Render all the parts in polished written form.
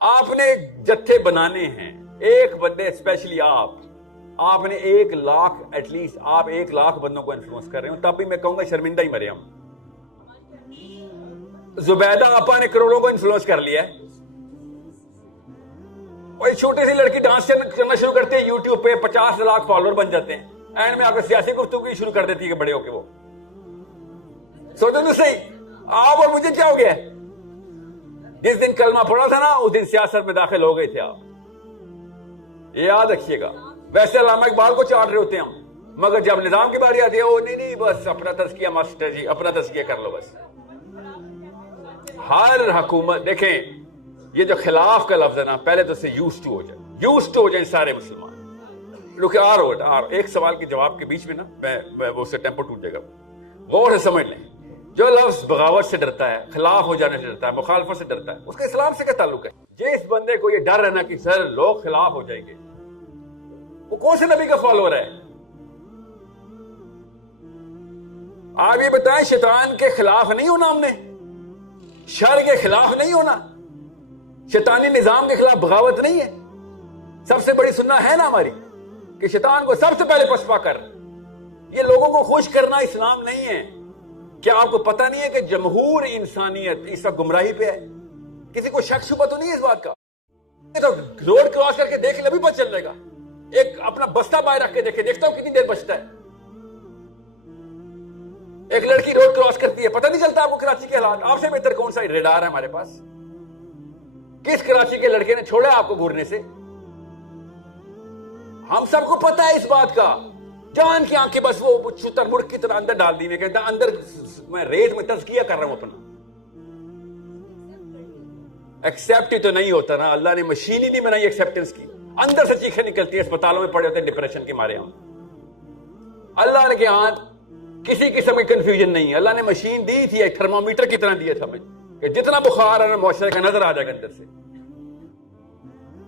آپ نے جتھے بنانے ہیں، ایک بندے اسپیشلی آپ نے 1,00,000 ایٹ لیسٹ، آپ 1,00,000 بندوں کو انفلوئنس کر رہے ہو، تب بھی میں کہوں گا شرمندہ ہی مرے ہم. زبیدہ آپا نے کروڑوں کو انفلوئنس کر لیا ہے. اور چھوٹی سی لڑکی ڈانس کرنا شروع کرتے ہیں یوٹیوب پہ، 50,00,000 فالوور بن جاتے ہیں. اینڈ میں آپ کو سیاسی گفتگو شروع کر دیتی ہے کہ بڑے ہو کے وہ سوچو تو صحیح، آپ اور مجھے کیا ہو گیا؟ جس دن کلمہ پڑھا تھا نا اس دن سیاست میں داخل ہو گئے تھے آپ، یہ یاد رکھیے گا. ویسے علامہ اقبال کو چاٹ رہے ہوتے ہیں ہم، مگر جب نظام کی باری آتی ہے وہ نہیں بس اپنا تزکیہ مست ہے جی، اپنا تزکیہ کر لو بس. ہر حکومت دیکھیں، یہ جو خلاف کا لفظ ہے نا، پہلے تو اسے یوزڈ ٹو ہو جائیں سارے مسلمان. لوگ ایک سوال کے جواب کے بیچ میں نا میں وہ سے ٹیمپو ٹوٹ جائے گا. غور سے سمجھ لیں، جو لفظ بغاوت سے ڈرتا ہے، خلاف ہو جانے سے ڈرتا ہے، مخالفت سے ڈرتا ہے، اس کا اسلام سے کیا تعلق ہے؟ جس بندے کو یہ ڈر ہے نا کہ سر لوگ خلاف ہو جائیں گے، وہ کون سے نبی کا فالوور ہے؟ آپ یہ بتائیں، شیطان کے خلاف نہیں ہونا، ہم نے شر کے خلاف نہیں ہونا، شیطانی نظام کے خلاف بغاوت نہیں ہے. سب سے بڑی سنت ہے نا ہماری کہ شیطان کو سب سے پہلے پسپا کر. یہ لوگوں کو خوش کرنا اسلام نہیں ہے. کیا آپ کو پتہ نہیں ہے کہ جمہور انسانیت اس وقت گمراہی پہ ہے؟ کسی کو شک شبہ تو نہیں ہے اس بات کا؟ تو روڈ کراس کر کے دیکھ لے، ابھی پتہ چل جائے گا. ایک اپنا بستہ باہر رکھ کے دیکھتا ہوں کتنی دیر بچتا ہے. ایک لڑکی روڈ کراس کرتی ہے، پتہ نہیں چلتا آپ کو کراچی کے حالات؟ آپ سے بہتر کون سا ریڈار ہے ہمارے پاس؟ کس کراچی کے لڑکے نے چھوڑا آپ کو گھورنے سے؟ ہم سب کو پتہ ہے اس بات کا. جان کی آنکھیں بس وہ چتر مڑ کی طرح اندر ڈال دی. میں کہتا اندر میں ریت میں تزکیہ کر رہا ہوں اپنا. ایکسیپٹ ہی تو نہیں ہوتا نا. اللہ نے مشین ہی نہیں بنائی ایکسیپٹنس کی. اندر سے چیخیں نکلتی ہیں، اسپتالوں میں پڑے ہوتے ہیں ڈپریشن کے مارے ہم. اللہ کے ہاں کسی قسم کی کنفیوژن نہیں ہے. اللہ نے مشین دی تھی، ایک تھرمامیٹر کی طرح دیا تھا ہمیں کہ جتنا بخار ہے نا معاشرے کا نظر آ جائے گا اندر سے.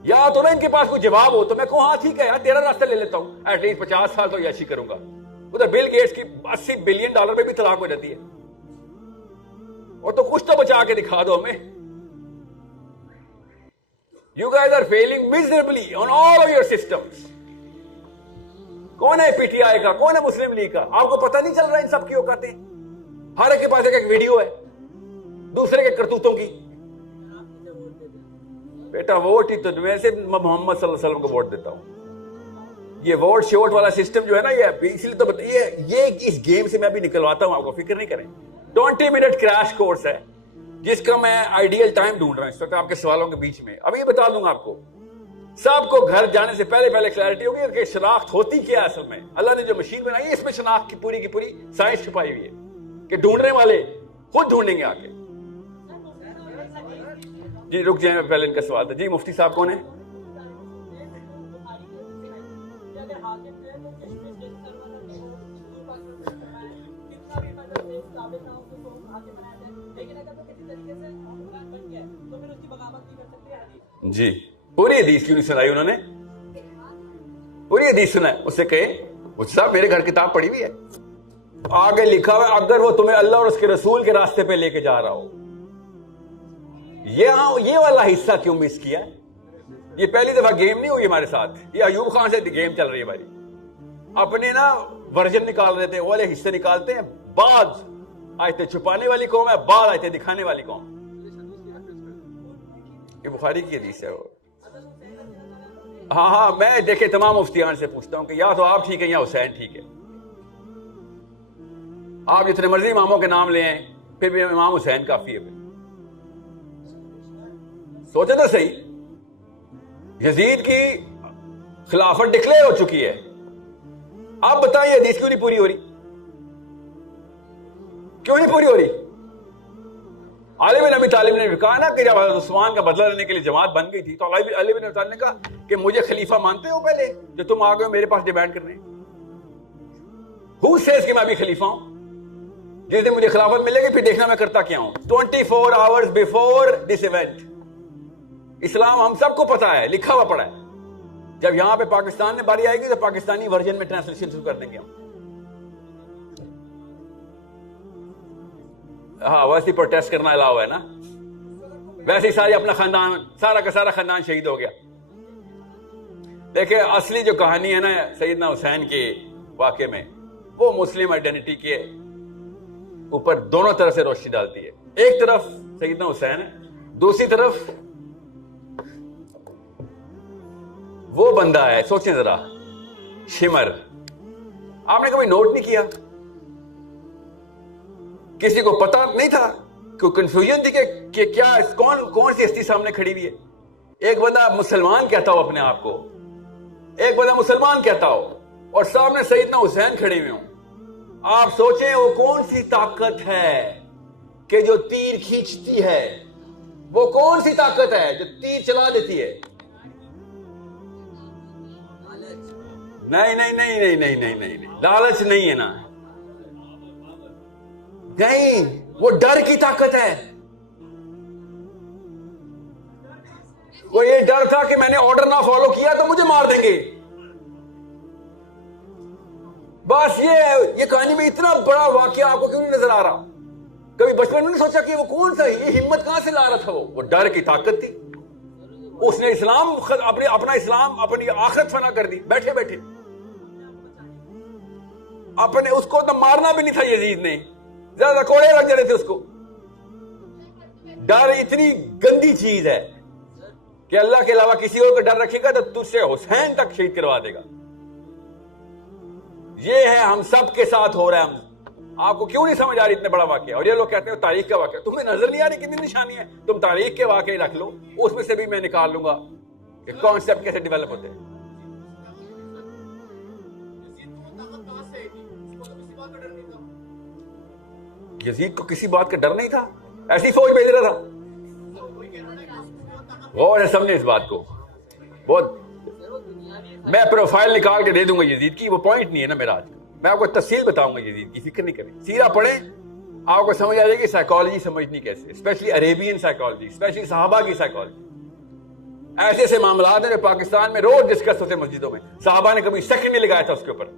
یا تو نا ان کے پاس کوئی جواب ہو تو میں کہوں ہاں ٹھیک ہے یار تیرا راستہ لے لیتا ہوں، ایٹ لیسٹ 50 سال تو یاشی کروں گا. ادھر بل گیٹس کی $80 بلین میں بھی طلاق ہو جاتی ہے، اور تو کچھ تو بچا کے دکھا دو ہمیں. You guys are failing miserably on all of your systems. کون ہے پی ٹی آئی کا، کون ہے مسلم لیگ کا؟ آپ کو پتہ نہیں چل رہا ان سب کی اوقاتیں؟ ہر ایک کے پاس ایک ویڈیو ہے دوسرے کے کرتوتوں کی. بیٹا ووٹ ہی تو میں سے محمد صلی اللہ علیہ وسلم کو ووٹ دیتا ہوں. یہ ووٹ شوٹ والا سسٹم جو ہے نا، یہ اس لیے تو یہ اس گیم سے میں بھی نکلواتا ہوں، آپ کو فکر نہیں کریں. 20 منٹ کریش کورس ہے جس کا میں آئیڈیل ٹائم ڈھونڈ رہا ہوں اس وقت آپ کے سوالوں کے بیچ میں. ابھی بتا دوں گا آپ کو. سب کو گھر جانے سے پہلے کلیئرٹی ہوگی کہ شناخت ہوتی کیا ہے اصل میں. اللہ نے جو مشین بنائی ہے اس میں شناخت کی پوری سائنس چھپائی ہوئی ہے کہ ڈھونڈنے والے خود ڈھونڈیں گے آگے. جی رک جائیں، پہلے ان کا سوال تھا. جی مفتی صاحب کون ہیں؟ جی پوری حدیث کیوں نہیں سنائی انہوں نے؟ پوری حدیث سنا ہے. اس سے کہے مفتی صاحب میرے گھر کتاب پڑھی ہوئی ہے، آگے لکھا ہوا اگر وہ تمہیں اللہ اور اس کے رسول کے راستے پہ لے کے جا رہا ہو. یہ والا حصہ کیوں مس کیا؟ یہ پہلی دفعہ گیم نہیں ہوئی ہمارے ساتھ، یہ ایوب خان سے گیم چل رہی ہے ہماری. اپنے نا ورژن نکال رہے تھے، وہ والے حصے نکالتے ہیں. بعض آیتیں چھپانے والی قوم ہے، بعض آیتیں دکھانے والی قوم. یہ بخاری کی حدیث ہے وہ. ہاں میں دیکھے تمام مفتیان سے پوچھتا ہوں کہ یا تو آپ ٹھیک ہے یا حسین ٹھیک ہے. آپ جتنے مرضی اماموں کے نام لیں پھر بھی امام حسین کافی ہے. سوچے تو صحیح، یزید کی خلافت ڈکلیئر ہو چکی ہے. آپ بتائیں حدیث کیوں نہیں پوری ہو رہی؟ کیوں نہیں پوری ہو رہی؟ علی بن ابی طالب نے کہا نا کہ جب حضرت عثمان کا بدلہ لینے کے لیے جماعت بن گئی تھی تو علی بن ابی طالب نے کہا کہ مجھے خلیفہ مانتے ہو پہلے جو تم آ گئے ہو میرے پاس ڈیمانڈ کرنے؟ Who says کہ میں بھی خلیفہ ہوں؟ جس دن مجھے خلافت ملے گی پھر دیکھنا میں کرتا کیا ہوں. 24 hours before this event اسلام ہم سب کو پتا ہے، لکھا ہوا پڑا ہے. جب یہاں پہ پاکستان میں باری آئے گی تو پاکستانی ورژن میں ٹرانسلیشن شروع کر دیں گے ہم. ہاں ویسے پروٹیسٹ کرنا الاؤ ہے نا. ویسے ہی ساری اپنا خاندان، سارا کا سارا خاندان شہید ہو گیا. دیکھیں اصلی جو کہانی ہے نا سیدنا حسین کے واقعے میں، وہ مسلم آئیڈینٹی کے اوپر دونوں طرح سے روشنی ڈالتی ہے. ایک طرف سیدنا حسین ہے، دوسری طرف وہ بندہ ہے، سوچیں ذرا، شمر. آپ نے کبھی نوٹ نہیں کیا؟ کسی کو پتا نہیں تھا، کوئی کنفیوژن تھی کہ کیا کون سی ہستی سامنے کھڑی ہوئی ہے؟ ایک بندہ مسلمان کہتا ہو اپنے آپ کو، ایک بندہ مسلمان کہتا ہو، اور سامنے سیدنا حسین کھڑے ہوئے ہوں. آپ سوچیں وہ کون سی طاقت ہے کہ جو تیر کھینچتی ہے؟ وہ کون سی طاقت ہے جو تیر چلا دیتی ہے؟ نہیں نہیں نہیں نہیں نہیں نہیں نہیں، لالچ نہیں ہے نا، نہیں، وہ ڈر کی طاقت ہے. وہ یہ ڈر تھا کہ میں نے آرڈر نہ فالو کیا تو مجھے مار دیں گے. بس یہ کہانی میں اتنا بڑا واقعہ آپ کو کیوں نہیں نظر آ رہا؟ کبھی بچپن میں نہیں سوچا کہ وہ کون سا، یہ ہمت کہاں سے لا رہا تھا؟ وہ ڈر کی طاقت تھی. اس نے اسلام، اپنا اسلام، اپنی آخرت فنا کر دی بیٹھے بیٹھے. اپنے اس کو تو مارنا بھی نہیں تھا یزید نے، زیادہ کوڑے لگ جاتے تھے اس کو. ڈر اتنی گندی چیز ہے کہ اللہ کے علاوہ کسی اور کا ڈر رکھے گا تو تجھ سے حسین تک شہید کروا دے گا. یہ ہے ہم سب کے ساتھ ہو رہا ہے. آپ کو کیوں نہیں سمجھ آ رہی اتنے بڑا واقعہ؟ اور یہ لوگ کہتے ہیں تاریخ کا واقعہ. تمہیں نظر نہیں آ رہی کتنی نشانی ہے؟ تم تاریخ کے واقعے رکھ لو، اس میں سے بھی میں نکال لوں گا کہ کانسیپٹ کیسے ڈیولپ ہوتے ہیں. یزید کو کسی بات کا ڈر نہیں تھا، ایسی فوج بھیج رہا تھا. غور ہے سمجھے اس بات کو. بہت میں پروفائل نکال کے دے دوں گا یزید کی، وہ پوائنٹ نہیں ہے نا میرا آج. میں آپ کو تفصیل بتاؤں گا یزید کی، فکر نہیں کریں. سیرہ پڑھیں، آپ کو سمجھ آ جائے گی سائیکالوجی سمجھنی کیسے، اسپیشلی عربین سائیکالوجی، اسپیشلی صحابہ کی سائیکالوجی. ایسے ایسے معاملات ہیں جو پاکستان میں روز ڈسکس ہوتے مسجدوں میں. صحابہ نے کبھی سیکنڈ نہیں لگایا تھا اس کے اوپر،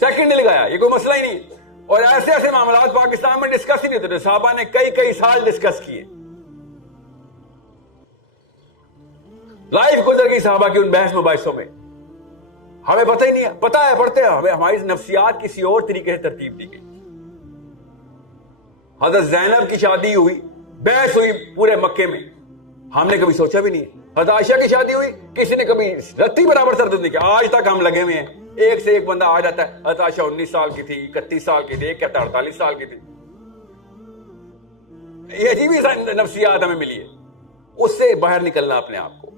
سیکنڈ نہیں لگایا، یہ کوئی مسئلہ ہی نہیں. اور ایسے ایسے معاملات پاکستان میں ڈسکس ہی نہیں ہوتے. صحابہ نے کئی سال ڈسکس کیے. لائف گزر گئی صحابہ کی ان بحث مباحثوں میں. ہمیں پتہ ہی نہیں ہے، پتہ ہے پڑھتے ہیں ہمیں، ہماری نفسیات کسی اور طریقے سے ترتیب دی گئی. حضرت زینب کی شادی ہوئی، بحث ہوئی پورے مکے میں، ہم نے کبھی سوچا بھی نہیں. حضرت عائشہ کی شادی ہوئی، کسی نے کبھی رتی برابر تردد نہیں کیا. آج تک ہم لگے ہوئے ہیں، ایک سے ایک بندہ آ جاتا ہے. حضرت عائشہ 19 سال کی تھی، 31 سال کی تھی، ایک کہتا 48 سال کی تھی. یہ عجیب نفسیات ہمیں ملی ہے. اس سے باہر نکلنا اپنے آپ کو.